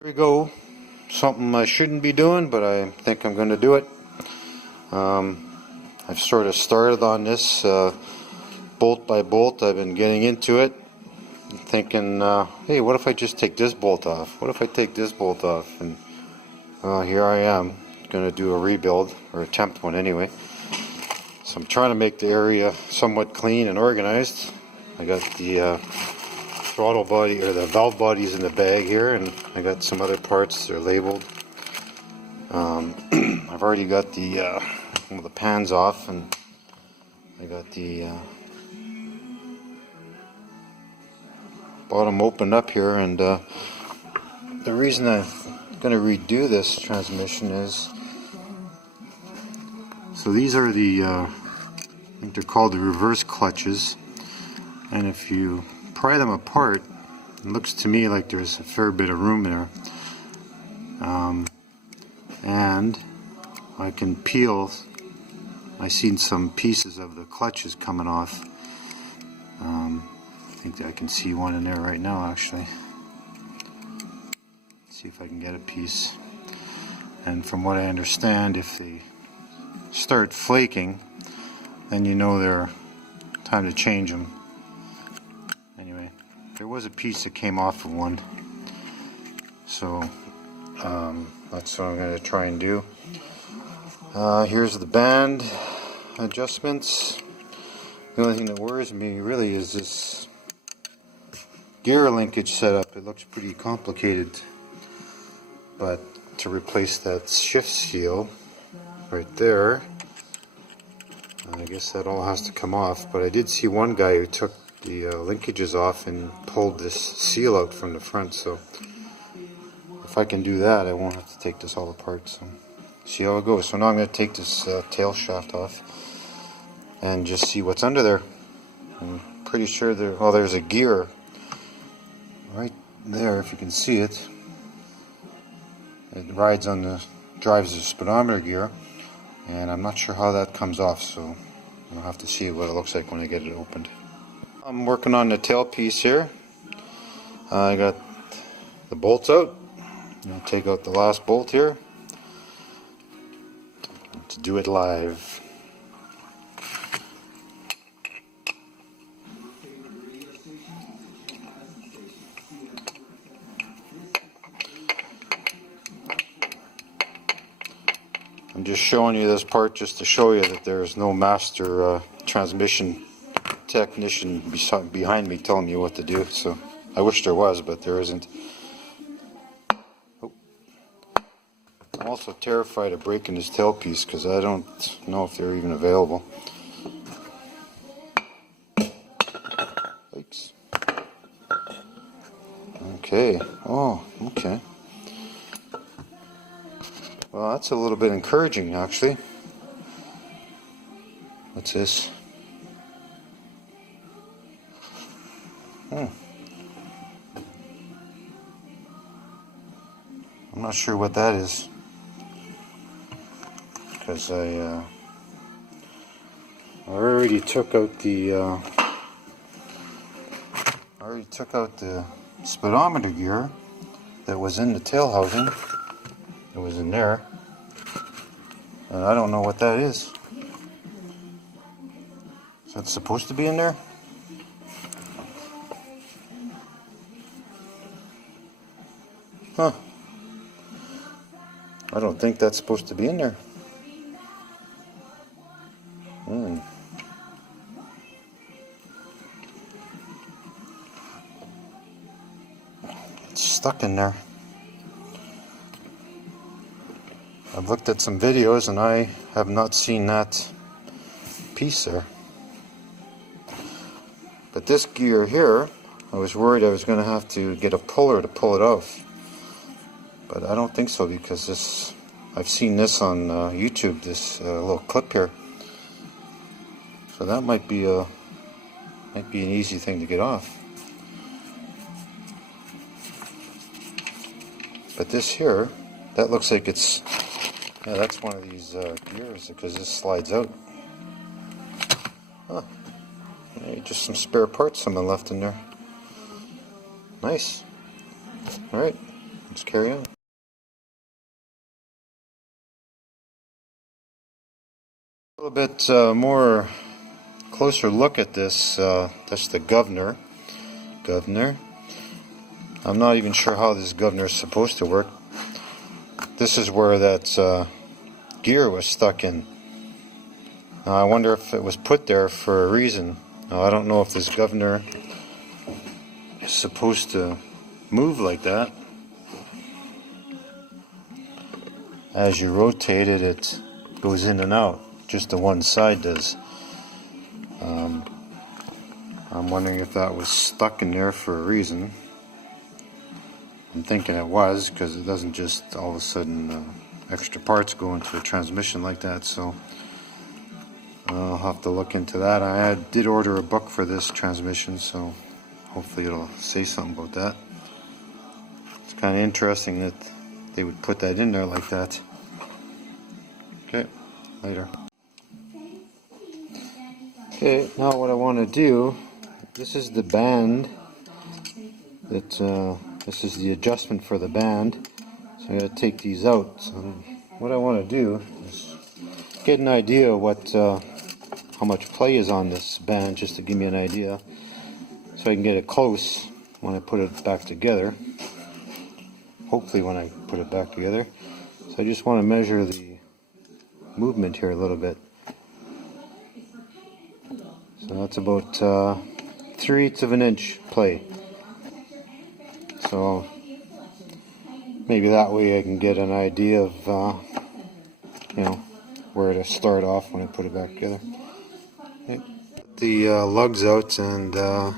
Here we go. Something I shouldn't be doing, but I think I'm going to do it. I've sort of started on this bolt by bolt. I've been getting into it, thinking, hey, what if I just take this bolt off? What if I take this bolt off? And here I am, going to do a rebuild, or attempt one anyway. So I'm trying to make the area somewhat clean and organized. I got the throttle body, or the valve bodies in the bag here, and I got some other parts. They're labeled. I've already got the pans off, and I got the bottom opened up here. And the reason I'm going to redo this transmission is, so these are the I think they're called the reverse clutches, and if you pry them apart, it looks to me like there's a fair bit of room there, and I can peel. I've seen some pieces of the clutches coming off. I think I can see one in there right now, actually. Let's see if I can get a piece. And from what I understand, if they start flaking, then you know they're time to change them. Anyway, there was a piece that came off of one, so that's what I'm going to try and do. Here's the band adjustments. The only thing that worries me really is this gear linkage setup. It looks pretty complicated, but to replace that shift seal right there, I guess that all has to come off. But I did see one guy who took the linkages off and pulled this seal out from the front, so if I can do that, I won't have to take this all apart. So see how it goes. So now I'm going to take this tail shaft off and just see what's under there. I'm pretty sure there's a gear right there, if you can see it. It drives the speedometer gear, and I'm not sure how that comes off, so I'll have to see what it looks like when I get it opened. I'm working on the tail piece here. I got the bolts out. I'll take out the last bolt here to do it live. I'm just showing you this part just to show you that there's no master transmission technician behind me telling me what to do. So I wish there was, but there isn't. Oh. I'm also terrified of breaking this tailpiece because I don't know if they're even available. Yikes. Okay. Oh, okay. Well, that's a little bit encouraging, actually. What's this? I'm not sure what that is, because I already took out the speedometer gear that was in the tail housing. It was in there, and I don't know what that is. Is that supposed to be in there? Huh. I don't think that's supposed to be in there. It's stuck in there. I've looked at some videos and I have not seen that piece there. But this gear here, I was worried I was going to have to get a puller to pull it off. But I don't think so, because I've seen this on YouTube, this little clip here. So that might be an easy thing to get off. But this here, that looks like it's, yeah, that's one of these gears, because this slides out. Huh. Maybe just some spare parts someone left in there. Nice. Alright. let's carry on. A little bit more closer look at this. That's the governor. I'm not even sure how this governor is supposed to work. This is where that gear was stuck in. Now I wonder if it was put there for a reason. Now I don't know if this governor is supposed to move like that. As you rotate it, it goes in and out. Just the one side does. I'm wondering if that was stuck in there for a reason. I'm thinking it was, because it doesn't just all of a sudden extra parts go into a transmission like that, so I'll have to look into that. I did order a book for this transmission, so hopefully it'll say something about that. It's kind of interesting that they would put that in there like that. Okay, later. Okay, now what I want to do, this is the band that this is the adjustment for the band, so I got to take these out. So what I want to do is get an idea of what how much play is on this band, just to give me an idea, so I can get it close when I put it back together. Hopefully when I put it back together. So I just want to measure the movement here a little bit. So that's about 3/8 of an inch play. So maybe that way I can get an idea of you know, where to start off when I put it back together. Okay. The lugs out, and I'm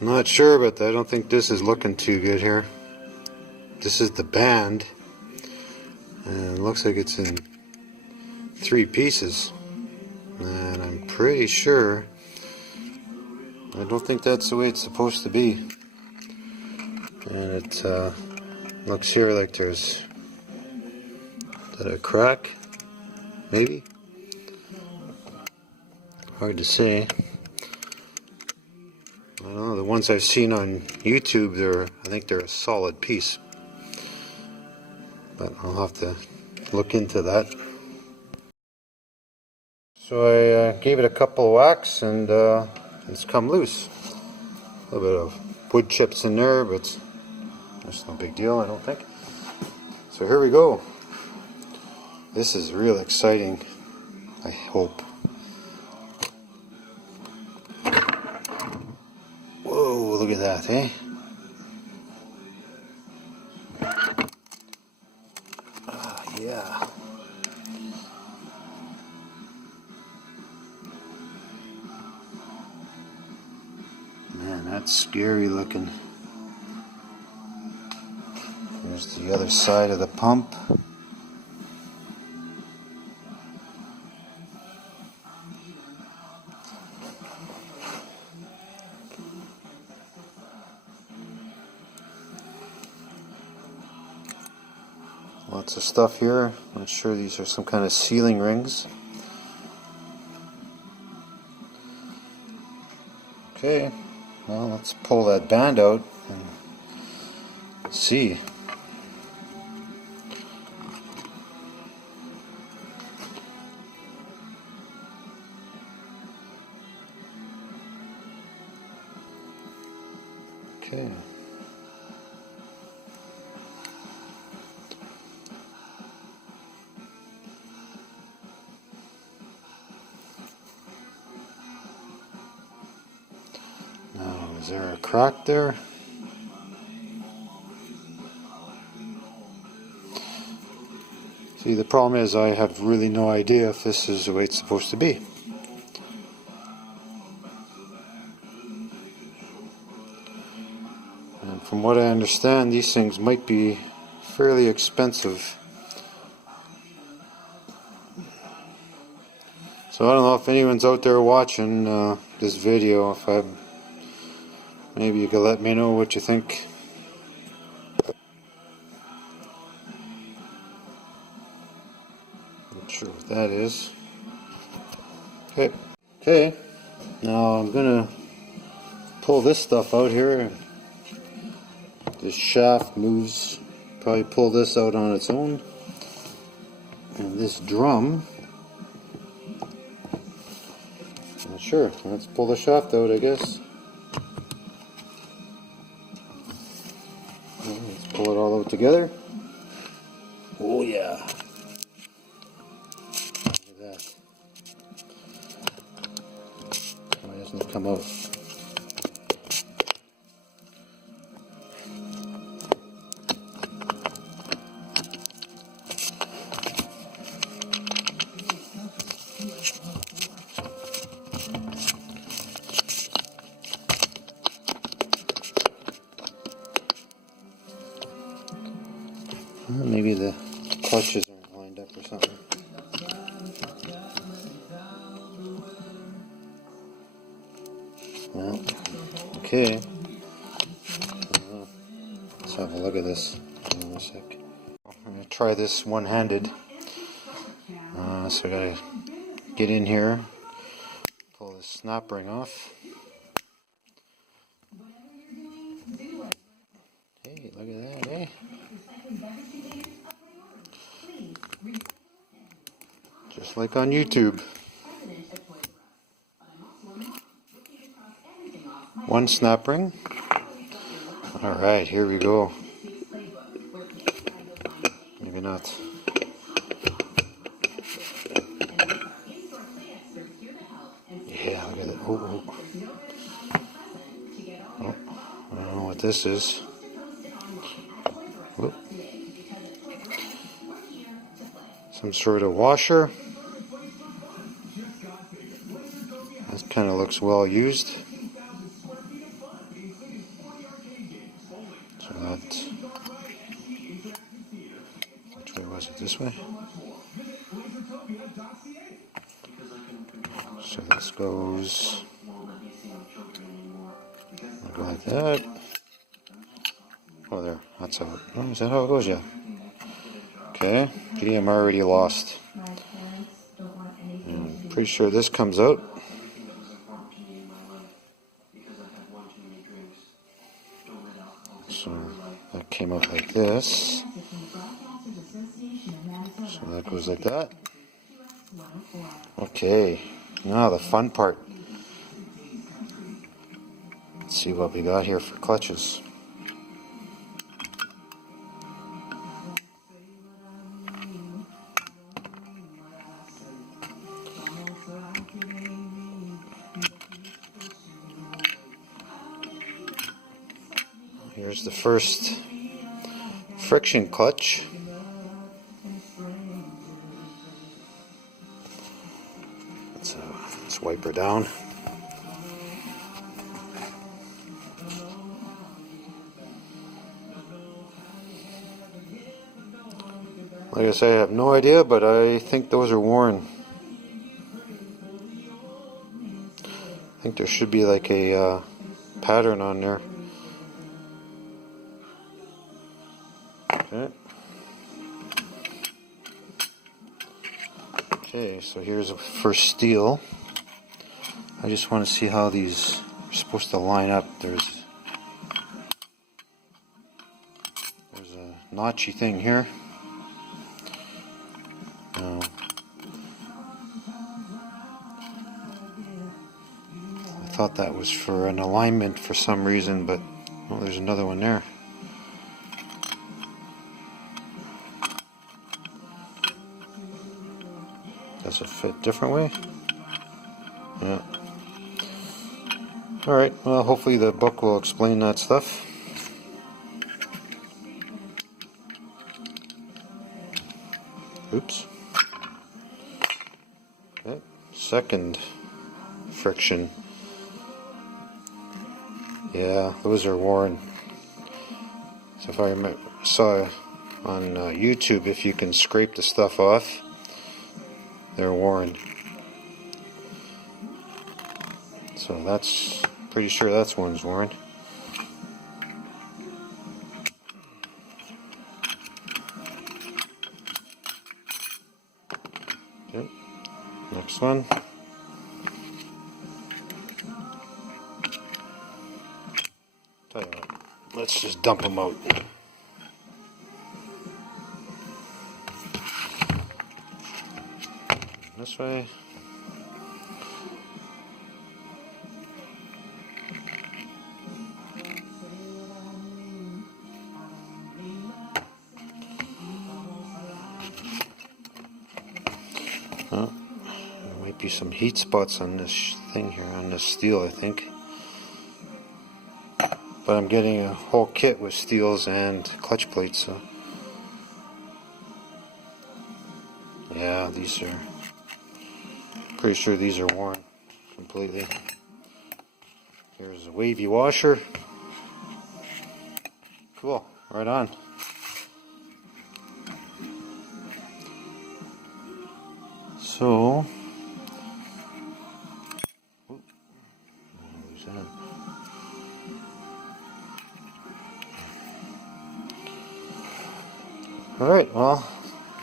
not sure, but I don't think this is looking too good here. This is the band, and it looks like it's in 3 pieces, and I'm pretty sure I don't think that's the way it's supposed to be. And it looks here like there's, is that a crack? Maybe? Hard to say. I don't know, the ones I've seen on YouTube, I think they're a solid piece. But I'll have to look into that. So I gave it a couple of whacks, and it's come loose. A little bit of wood chips in there, but that's no big deal, I don't think. So here we go. This is real exciting, I hope. Whoa, look at that, eh? Yeah. Man, that's scary looking. There's the other side of the pump. Lots of stuff here. Not sure these are some kind of sealing rings. Okay, well, let's pull that band out and see. Okay. Now, is there a crack there? See, the problem is I have really no idea if this is the way it's supposed to be. And from what I understand, these things might be fairly expensive. So I don't know if anyone's out there watching this video. Maybe you could let me know what you think. Not sure what that is. Okay. Now I'm gonna pull this stuff out here. This shaft moves, probably pull this out on its own. And this drum, not sure, let's pull the shaft out, I guess. Let's pull it all out together. Oh yeah. Look at that. Why doesn't it come out? Maybe the clutches aren't lined up or something. Well, okay. Let's have a look at this in a sec. I'm going to try this one-handed. So I gotta get in here, pull the snap ring off. Hey, look at that, eh? Just like on YouTube. One snap ring. Alright, here we go. Maybe not. Yeah, look at that. Oh, oh. Oh, I don't know what this is. Oh. Some sort of washer. This kind of looks well used. So that, which way was it? This way? So this goes, go like that. Oh, there, that's how, oh, is that how it goes? Yeah. Okay, gee, I'm already lost. I'm pretty sure this comes out. So that came out like this. So that goes like that. Okay, now the fun part. Let's see what we got here for clutches. Here's the first friction clutch. Let's wipe her down. Like I say, I have no idea, but I think those are worn. I think there should be like a pattern on there. Okay. Okay, so here's the first steel. I just want to see how these are supposed to line up. There's a notchy thing here. I thought that was for an alignment for some reason, but oh, there's another one there. Does it fit different way? Yeah. Alright, well, hopefully the book will explain that stuff. Oops. Okay, second friction. Yeah, those are worn. So if I saw on YouTube, if you can scrape the stuff off, they're worn. So that's, pretty sure that's one's worn. Okay, next one. Tell you what, let's just dump them out. This way. Oh, there might be some heat spots on this thing here, on this steel, I think. But I'm getting a whole kit with steels and clutch plates, so yeah, these are, pretty sure these are worn completely. Here's a wavy washer. Cool, right on. So, who's that? Alright, well,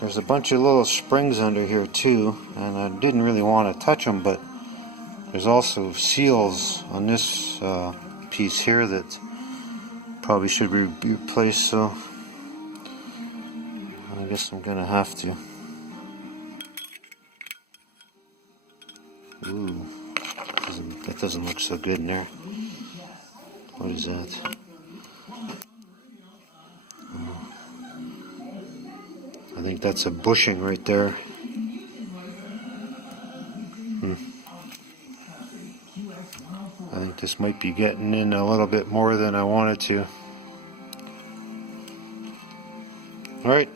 there's a bunch of little springs under here too, and I didn't really want to touch them, but there's also seals on this piece here that probably should be replaced, so I guess I'm gonna have to. Ooh, that doesn't look so good in there. What is that? Oh, I think that's a bushing right there. I think this might be getting in a little bit more than I wanted to. Alright.